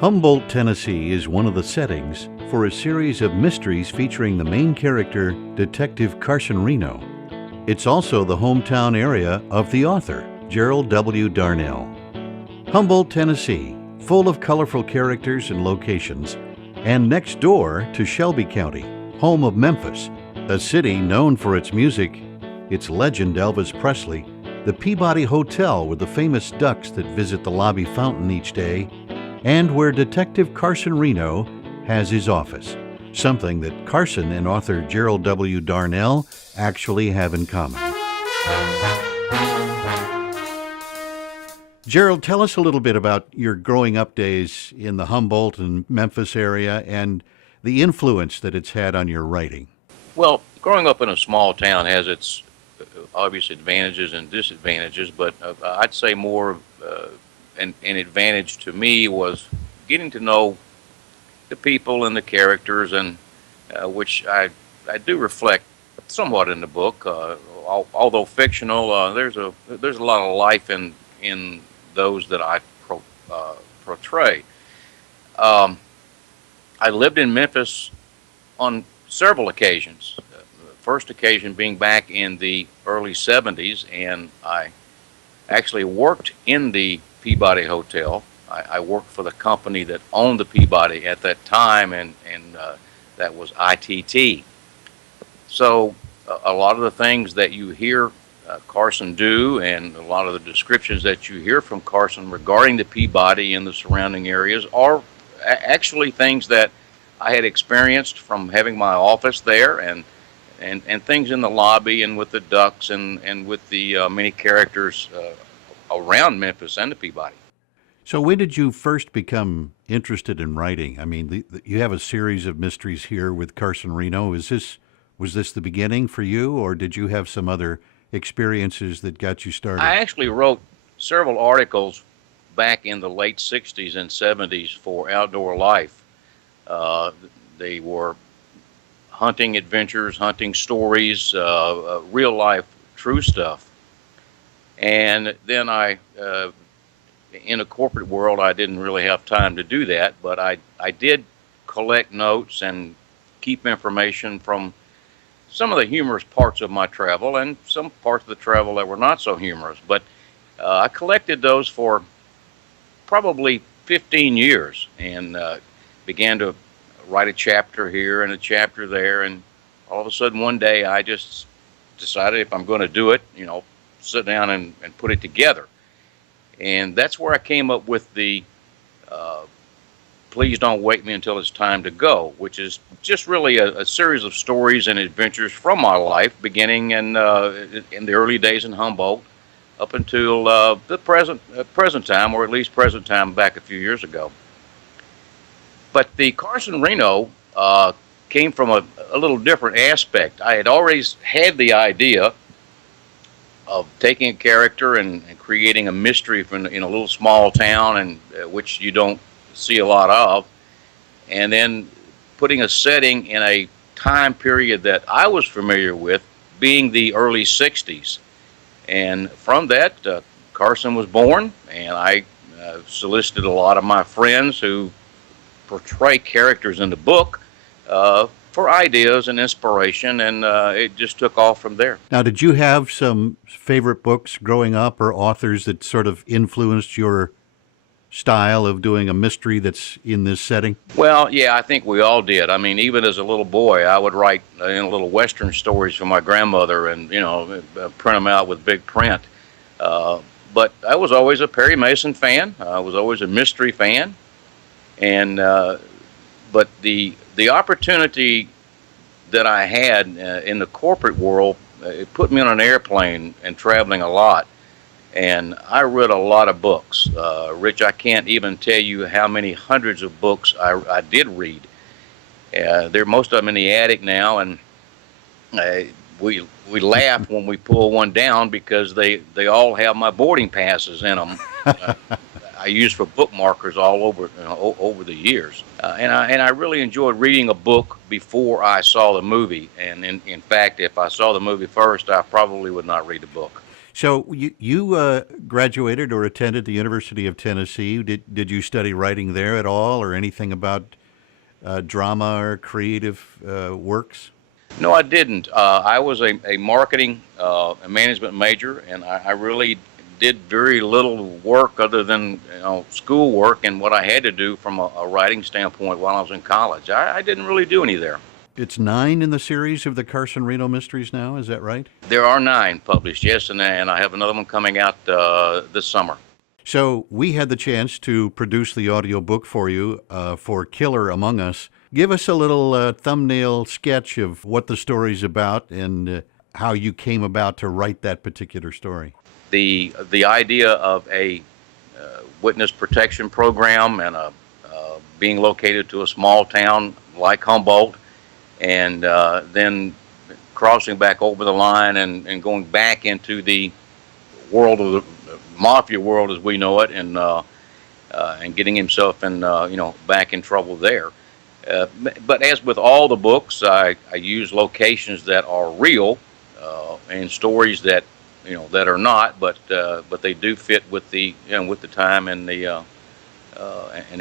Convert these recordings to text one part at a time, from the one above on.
Humboldt, Tennessee is one of the settings for a series of mysteries featuring the main character, Detective Carson Reno. It's also the hometown area of the author, Gerald W. Darnell. Humboldt, Tennessee, full of colorful characters and locations, and next door to Shelby County, home of Memphis, a city known for its music, its legend Elvis Presley, the Peabody Hotel with the famous ducks that visit the lobby fountain each day, and where Detective Carson Reno has his office, something that Carson and author Gerald W. Darnell actually have in common. Gerald, tell us a little bit about your growing up days in the Humboldt and Memphis area and the influence that it's had on your writing. Well, growing up in a small town has its obvious advantages and disadvantages, but I'd say more an advantage to me was getting to know the people and the characters, and which I do reflect somewhat in the book. Although fictional, there's a lot of life in those that I portray. I lived in Memphis on several occasions. First occasion being back in the early 70s, and I actually worked in the Peabody Hotel. I worked for the company that owned the Peabody at that time, and that was ITT. So a lot of the things that you hear Carson do, and a lot of the descriptions that you hear from Carson regarding the Peabody and the surrounding areas are actually things that I had experienced from having my office there, and things in the lobby and with the ducks and with the many characters around Memphis and the Peabody. So when did you first become interested in writing? I mean, you have a series of mysteries here with Carson Reno. Was this the beginning for you, or did you have some other experiences that got you started? I actually wrote several articles back in the late 60s and 70s for Outdoor Life. They were hunting adventures, hunting stories, real life, true stuff. And then in a corporate world, I didn't really have time to do that, but I did collect notes and keep information from some of the humorous parts of my travel and some parts of the travel that were not so humorous. But I collected those for probably 15 years and began to write a chapter here and a chapter there. And all of a sudden one day I just decided, if I'm going to do it, sit down and put it together. And that's where I came up with the Please Don't Wake Me Until It's Time to Go, which is just really a series of stories and adventures from my life, beginning in the early days in Humboldt up until the present time, or at least present time back a few years ago. But the Carson Reno came from a little different aspect. I had always had the idea of taking a character and creating a mystery in a little small town, and which you don't see a lot of, and then putting a setting in a time period that I was familiar with, being the early 60s. And from that, Carson was born, and I solicited a lot of my friends who portray characters in the book for ideas and inspiration, and it just took off from there. Now, did you have some favorite books growing up or authors that sort of influenced your style of doing a mystery that's in this setting? Well, yeah, I think we all did. I mean, even as a little boy, I would write little Western stories for my grandmother and, print them out with big print. But I was always a Perry Mason fan. I was always a mystery fan. And but the opportunity that I had in the corporate world, it put me on an airplane and traveling a lot. And I read a lot of books. Rich, I can't even tell you how many hundreds of books I did read. Most of them in the attic now, and we laugh when we pull one down because they all have my boarding passes in them. I used for bookmarkers all over the years, and I really enjoyed reading a book before I saw the movie. And in fact, if I saw the movie first, I probably would not read the book. So you graduated or attended the University of Tennessee. Did you study writing there at all, or anything about drama or creative works? No, I didn't. I was a marketing and management major, and I really did very little work other than school work and what I had to do from a writing standpoint while I was in college. I didn't really do any there. It's 9 in the series of the Carson Reno Mysteries now. Is that right? There are 9 published, yes, and I have another one coming out this summer. So we had the chance to produce the audiobook for you for Killer Among Us. Give us a little thumbnail sketch of what the story's about and how you came about to write that particular story. The idea of a witness protection program and being located to a small town like Humboldt, and then crossing back over the line and going back into the world of the mafia world as we know it, and getting himself in back in trouble there. But as with all the books, I use locations that are real and stories that that are not, but they do fit with the with the time and the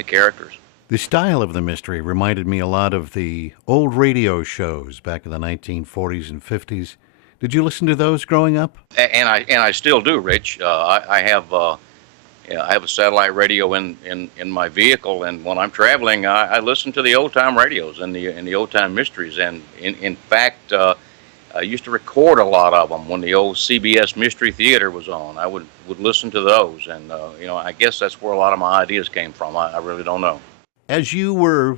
characters. The style of the mystery reminded me a lot of the old radio shows back in the 1940s and 50s. Did you listen to those growing up? And I still do, Rich. I have a satellite radio in my vehicle, and when I'm traveling, I listen to the old time radios and the old time mysteries. And in fact, I used to record a lot of them when the old CBS Mystery Theater was on. I would listen to those, and I guess that's where a lot of my ideas came from. I really don't know. As you were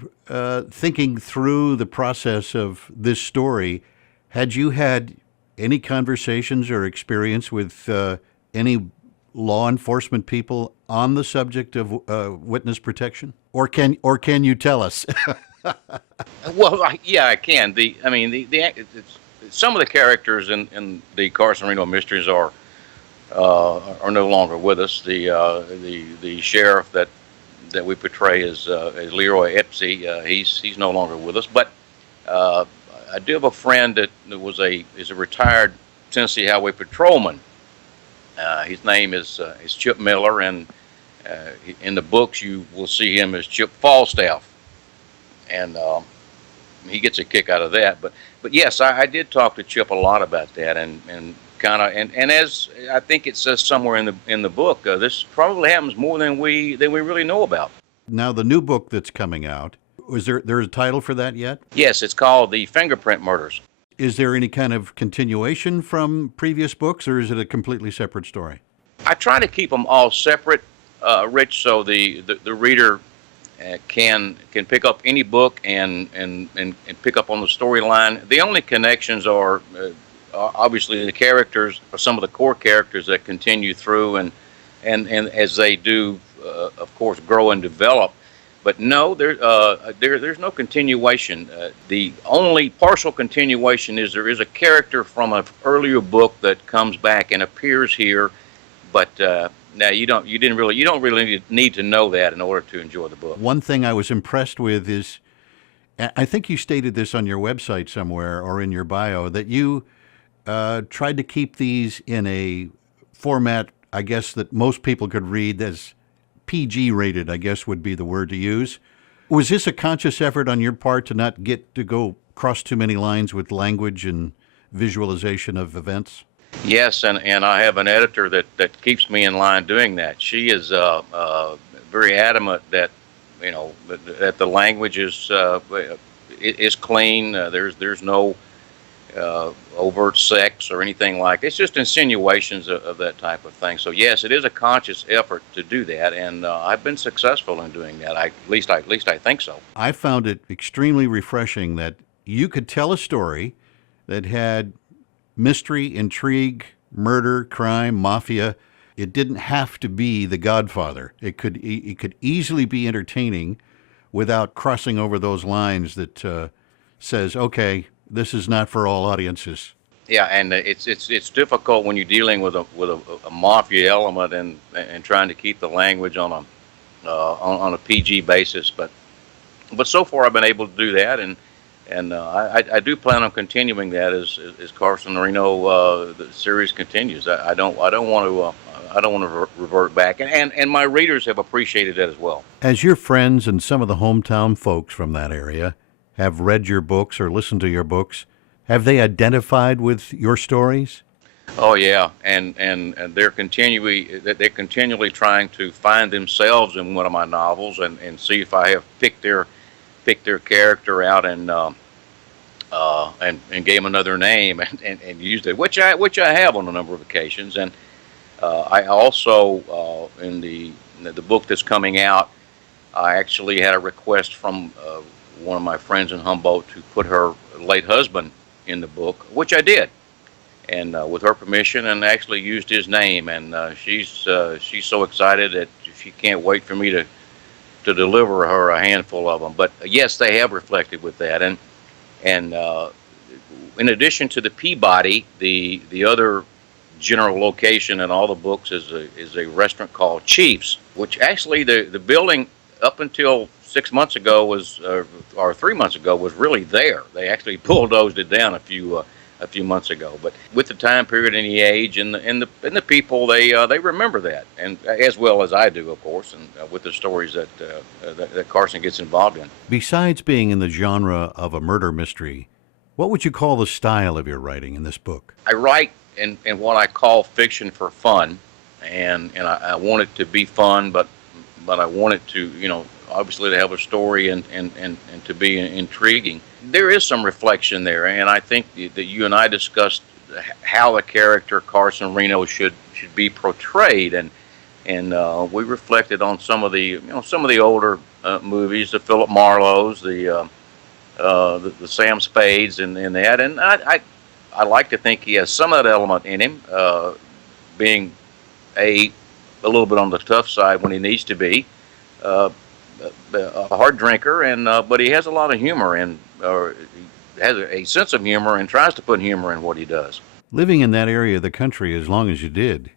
thinking through the process of this story, had you had any conversations or experience with any law enforcement people on the subject of witness protection, or can you tell us? Well, yeah, I can. Some of the characters in the Carson Reno Mysteries are no longer with us. The sheriff that we portray is Leroy Epsy. He's no longer with us, but I do have a friend that is a retired Tennessee Highway patrolman. His name is Chip Miller, and in the books you will see him as Chip Falstaff, and he gets a kick out of that. But yes, I did talk to Chip a lot about that, and kind of and as I think it says somewhere in the book, this probably happens more than we really know about. Now, the new book that's coming out, is there a title for that yet? Yes, it's called The Fingerprint Murders. Is there any kind of continuation from previous books, or is it a completely separate story? I try to keep them all separate, Rich, so the reader can pick up any book and pick up on the storyline. The only connections are obviously the characters, or some of the core characters that continue through, and as they do, of course, grow and develop. But no, there's no continuation. The only partial continuation is there is a character from an earlier book that comes back and appears here, but now you don't really need to know that in order to enjoy the book. One thing I was impressed with is, I think you stated this on your website somewhere or in your bio, that you tried to keep these in a format, I guess, that most people could read, as PG rated, I guess would be the word to use. Was this a conscious effort on your part to not get to go cross too many lines with language and visualization of events? Yes, and I have an editor that keeps me in line doing that. She is very adamant that that the language is clean. There's no overt sex or anything like that. It's just insinuations of that type of thing. So yes, it is a conscious effort to do that, and I've been successful in doing that. At least I think so. I found it extremely refreshing that you could tell a story that had mystery, intrigue, murder, crime, mafia. It didn't have to be The Godfather. It could easily be entertaining without crossing over those lines that says, okay, this is not for all audiences. Yeah, and it's difficult when you're dealing with a mafia element and trying to keep the language on a PG basis. But so far I've been able to do that, and And I do plan on continuing that as Carson Reno the series continues. I don't want to revert back, and my readers have appreciated that as well. As your friends and some of the hometown folks from that area have read your books or listened to your books, have they identified with your stories? Oh yeah, and they're continually trying to find themselves in one of my novels and see if I have picked their character out and gave him another name and used it, which I have on a number of occasions. And I also in the book that's coming out, I actually had a request from one of my friends in Humboldt to put her late husband in the book, which I did, and with her permission, and actually used his name. And she's so excited that she can't wait for me to deliver her a handful of them. But yes, they have reflected with that, and in addition to the Peabody, the other general location in all the books is a restaurant called Chiefs, which actually the building up until 6 months ago or 3 months ago was really there. They actually bulldozed it down a few months ago. But with the time period and the age and the people, they remember that, and as well as I do, of course, and with the stories that Carson gets involved in. Besides being in the genre of a murder mystery, what would you call the style of your writing in this book? I write in what I call fiction for fun, and I want it to be fun, but I want it to, obviously to have a story and to be intriguing. There is some reflection there, and I think that you and I discussed how the character Carson Reno should be portrayed, and we reflected on some of the older movies, the Philip Marlowes, the Sam Spades, and that, and I like to think he has some of that element in him, being a little bit on the tough side when he needs to be, a hard drinker, and but he has a lot of humor, and he has a sense of humor and tries to put humor in what he does. Living in that area of the country as long as you did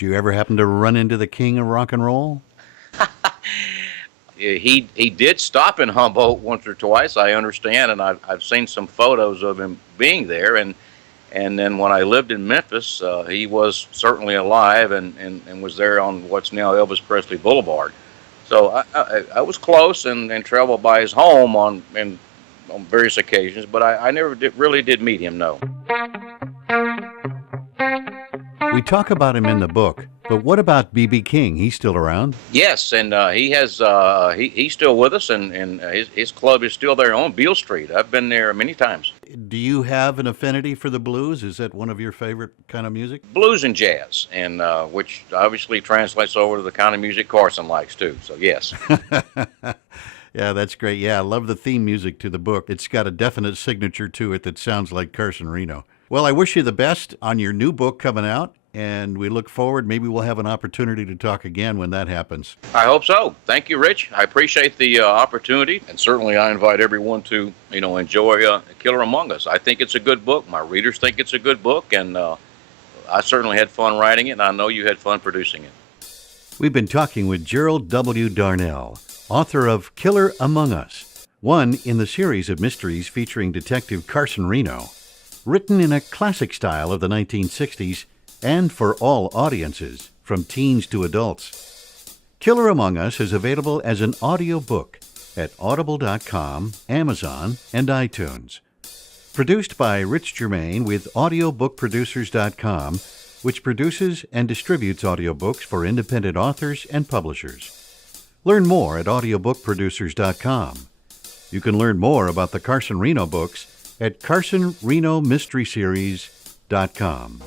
you ever happen to run into the king of rock and roll? He did stop in Humboldt once or twice, I understand, and I've seen some photos of him being there, and then when I lived in Memphis, he was certainly alive and was there on what's now Elvis Presley Boulevard. So I was close and traveled by his home on various occasions, but I never really did meet him, no. We talk about him in the book, but what about B.B. King? He's still around? Yes, and he's still with us, and his club is still there on Beale Street. I've been there many times. Do you have an affinity for the blues? Is that one of your favorite kind of music? Blues and jazz, and which obviously translates over to the kind of music Carson likes too. So yes. Yeah, that's great. Yeah, I love the theme music to the book. It's got a definite signature to it that sounds like Carson Reno. Well, I wish you the best on your new book coming out, and we look forward. Maybe we'll have an opportunity to talk again when that happens. I hope so. Thank you, Rich. I appreciate the opportunity, and certainly I invite everyone to, enjoy Killer Among Us. I think it's a good book. My readers think it's a good book, and I certainly had fun writing it, and I know you had fun producing it. We've been talking with Gerald W. Darnell, author of Killer Among Us, one in the series of mysteries featuring Detective Carson Reno, written in a classic style of the 1960s and for all audiences, from teens to adults. Killer Among Us is available as an audiobook at audible.com, Amazon, and iTunes. Produced by Rich Germain with audiobookproducers.com, which produces and distributes audiobooks for independent authors and publishers. Learn more at audiobookproducers.com. You can learn more about the Carson Reno books at carsonrenomysteryseries.com.